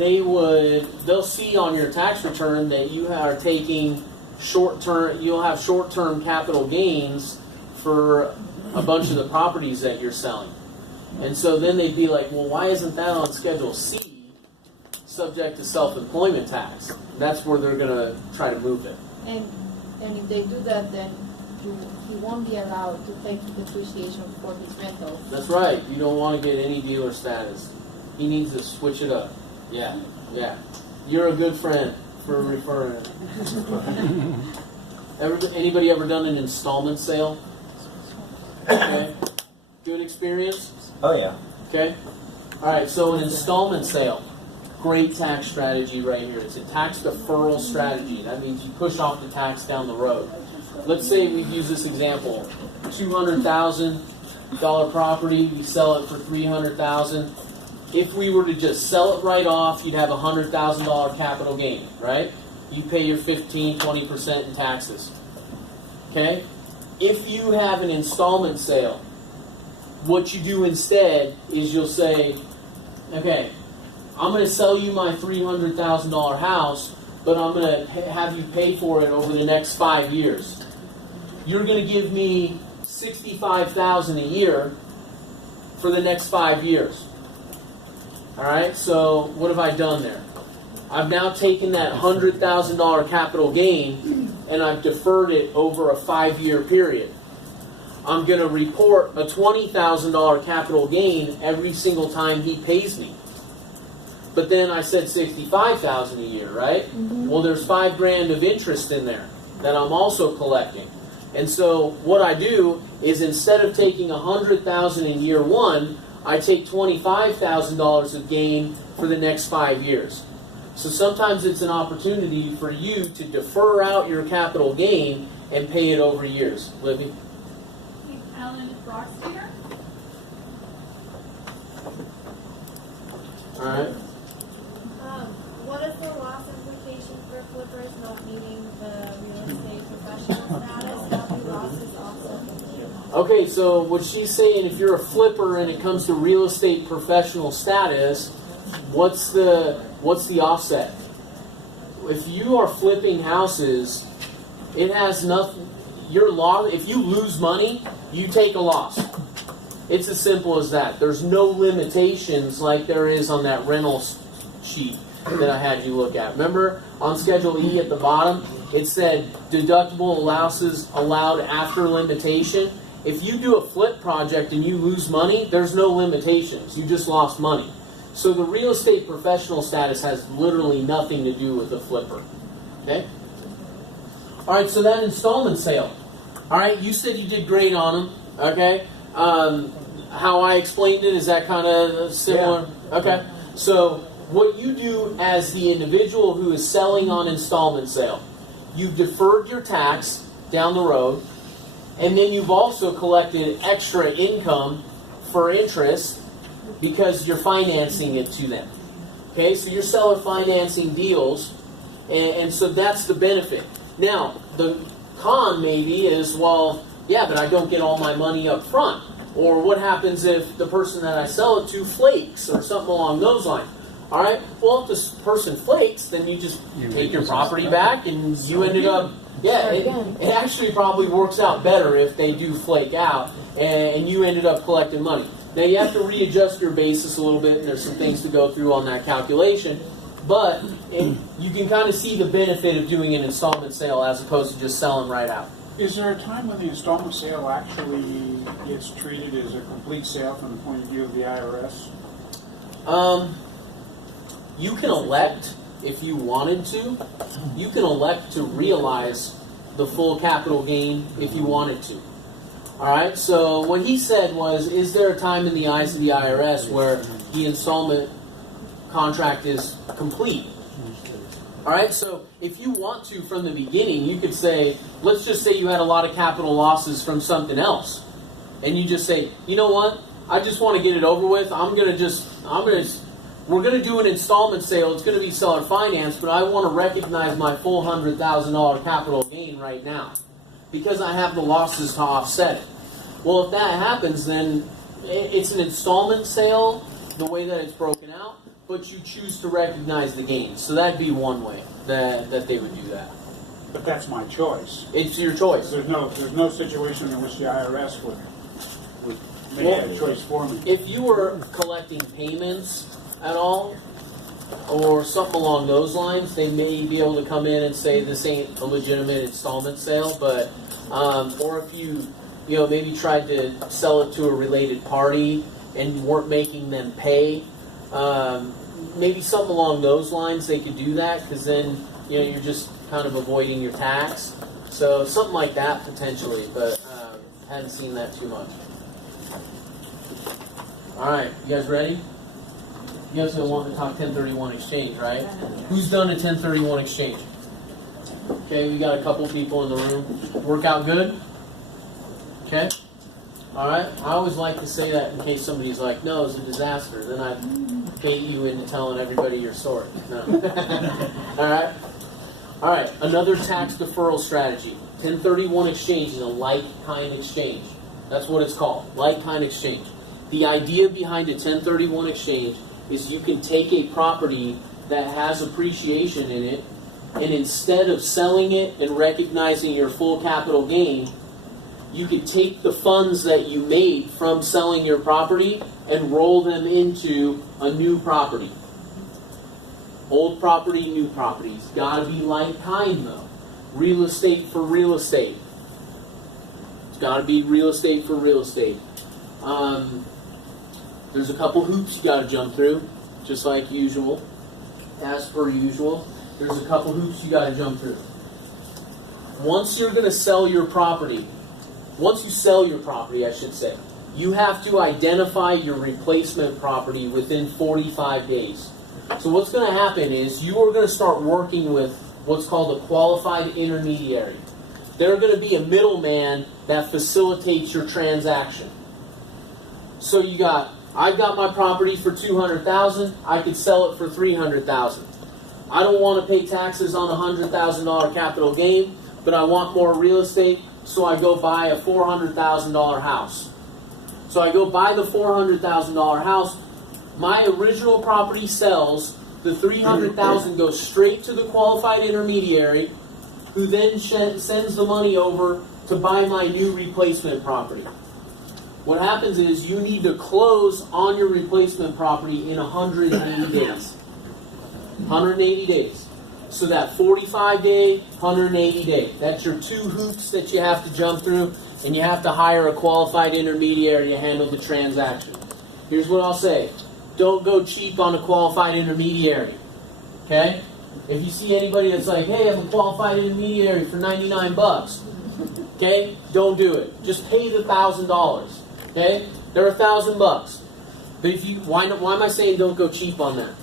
they'll see on your tax return that you are taking you'll have short-term capital gains for a bunch of the properties that you're selling. And so then they'd be like, well, why isn't that on Schedule C, subject to self-employment tax? That's where they're going to try to move it. And if they do that, then he won't be allowed to take depreciation for his rental. That's right. You don't want to get any dealer status. He needs to switch it up. Yeah. You're a good friend for referring it. Anybody ever done an installment sale? Okay. Good experience? Oh, yeah. Okay. All right, so an installment sale. Great tax strategy right here. It's a tax deferral strategy. That means you push off the tax down the road. Let's say we use this example. $200,000 property, we sell it for $300,000. If we were to just sell it right off, you'd have a $100,000 capital gain, right? You pay your 15-20% in taxes. Okay? If you have an installment sale, what you do instead is you'll say, okay, I'm going to sell you my $300,000 house, but I'm going to have you pay for it over the next 5 years. You're going to give me $65,000 a year for the next 5 years. All right, so what have I done there? I've now taken that $100,000 capital gain and I've deferred it over a 5-year period. I'm going to report a $20,000 capital gain every single time he pays me. But then I said $65,000 a year, right? Mm-hmm. Well, there's $5,000 of interest in there that I'm also collecting. And so what I do is instead of taking $100,000 in year one, I take $25,000 of gain for the next 5 years. So sometimes it's an opportunity for you to defer out your capital gain and pay it over years. Libby? Alan Broxteter. All right. What is the loss implication for flippers not meeting the real estate professional status? How do losses offset? Okay, so what she's saying, if you're a flipper and it comes to real estate professional status, what's the offset? If you are flipping houses, it has nothing. Your loss. If you lose money, you take a loss. It's as simple as that. There's no limitations like there is on that rental sheet that I had you look at. Remember on Schedule E at the bottom, it said deductible allowances allowed after limitation. If you do a flip project and you lose money, there's no limitations. You just lost money. So the real estate professional status has literally nothing to do with the flipper. Okay? All right, so that installment sale. All right, you said you did great on them. Okay? How I explained it, is that kind of similar? Yeah. Okay. So what you do as the individual who is selling on installment sale, you've deferred your tax down the road, and then you've also collected extra income for interest because you're financing it to them. Okay, so you're seller financing deals, and so that's the benefit. Now, the con maybe is, well, yeah, but I don't get all my money up front. Or what happens if the person that I sell it to flakes or something along those lines? All right, well, if this person flakes, then you just take your property back and you ended up, yeah, it actually probably works out better if they do flake out and you ended up collecting money. Now, you have to readjust your basis a little bit, and there's some things to go through on that calculation, but you can kind of see the benefit of doing an installment sale as opposed to just selling right out. Is there a time when the installment sale actually gets treated as a complete sale from the point of view of the IRS? You can elect, if you wanted to, you can elect to realize the full capital gain if you wanted to. All right, so what he said was, is there a time in the eyes of the IRS where the installment contract is complete? All right, so if you want to from the beginning, you could say, let's just say you had a lot of capital losses from something else. And you just say, you know what? I just want to get it over with. We're going to do an installment sale. It's going to be seller finance, but I want to recognize my full $100,000 capital gain right now because I have the losses to offset it. Well, if that happens, then it's an installment sale, the way that it's broken out, but you choose to recognize the gain. So that'd be one way that they would do that. But that's my choice. It's your choice. There's no situation in which the IRS would make that choice for me. If you were collecting payments at all, or something along those lines, they may be able to come in and say this ain't a legitimate installment sale. But or if you maybe tried to sell it to a related party and you weren't making them pay, maybe something along those lines, they could do that, because then you're just kind of avoiding your tax. So something like that potentially, but hadn't seen that too much. All right, you guys ready? You guys don't want to talk 1031 exchange, right? Who's done a 1031 exchange? Okay, we got a couple people in the room. Work out good? Okay? All right. I always like to say that in case somebody's like, no, it's a disaster. Then I bait you into telling everybody your story. No. All right? All right. Another tax deferral strategy. 1031 exchange is a like-kind exchange. That's what it's called, like-kind exchange. The idea behind a 1031 exchange is you can take a property that has appreciation in it, and instead of selling it and recognizing your full capital gain, you could take the funds that you made from selling your property and roll them into a new property. Old property, new property. It's got to be like kind though. Real estate for real estate. It's got to be real estate for real estate. There's a couple hoops you got to jump through, just like usual. As per usual, there's a couple hoops you got to jump through. Once you're going to sell your property, once you sell your property, I should say, you have to identify your replacement property within 45 days. So what's going to happen is you are going to start working with what's called a qualified intermediary. They're going to be a middleman that facilitates your transaction. So I've got my property for $200,000. I could sell it for $300,000. I don't want to pay taxes on a $100,000 capital gain, but I want more real estate, so I go buy a $400,000 house. So I go buy the $400,000 house. My original property sells. The $300,000 goes straight to the qualified intermediary, who then sends the money over to buy my new replacement property. What happens is you need to close on your replacement property in 180 days. 180 days. So that 45-day, 180-day. That's your two hoops that you have to jump through, and you have to hire a qualified intermediary to handle the transaction. Here's what I'll say. Don't go cheap on a qualified intermediary. Okay? If you see anybody that's like, hey, I'm a qualified intermediary for $99, okay? Don't do it. Just pay the $1,000. Okay? They're $1,000. But if you why am I saying don't go cheap on that?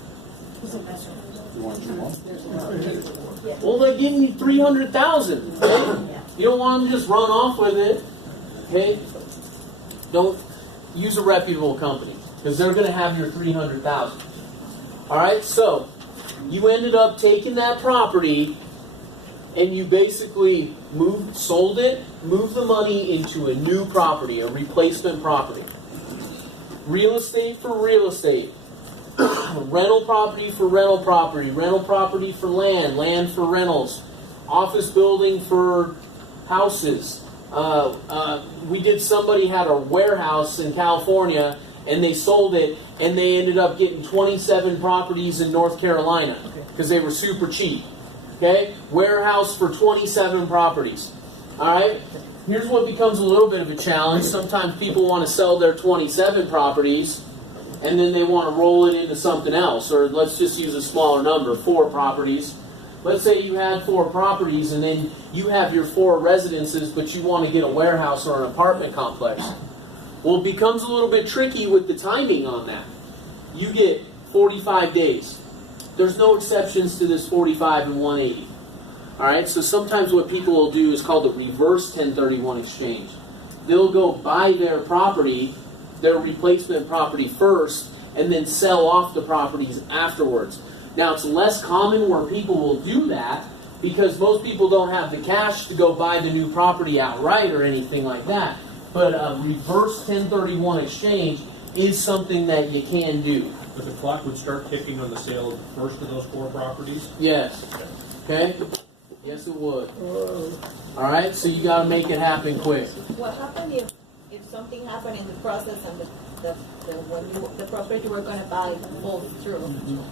Well, they're giving you $300,000. Okay? You don't want them to just run off with it. Okay? Don't use a reputable company, because they're going to have your $300,000. All right? So you ended up taking that property, and you basically sold it, moved the money into a new property, a replacement property. Real estate for real estate. Rental property for rental property. Rental property for land. Land for rentals. Office building for houses. Somebody had a warehouse in California, and they sold it, and they ended up getting 27 properties in North Carolina because they were super cheap. Okay? Warehouse for 27 properties. Alright? Here's what becomes a little bit of a challenge. Sometimes people want to sell their 27 properties, and then they want to roll it into something else. Or let's just use a smaller number, 4 properties. Let's say you had 4 properties, and then you have your 4 residences, but you want to get a warehouse or an apartment complex. Well, it becomes a little bit tricky with the timing on that. You get 45 days. There's no exceptions to this 45 and 180. Alright, so sometimes what people will do is called the reverse 1031 exchange. They'll go buy their property, their replacement property first, and then sell off the properties afterwards. Now, it's less common where people will do that, because most people don't have the cash to go buy the new property outright or anything like that. But a reverse 1031 exchange is something that you can do. But the clock would start ticking on the sale of the first of those 4 properties? Yes. Okay? Yes, it would. All right, so you got to make it happen quick. What happened if something happened in the process and the property you were going to buy falls through?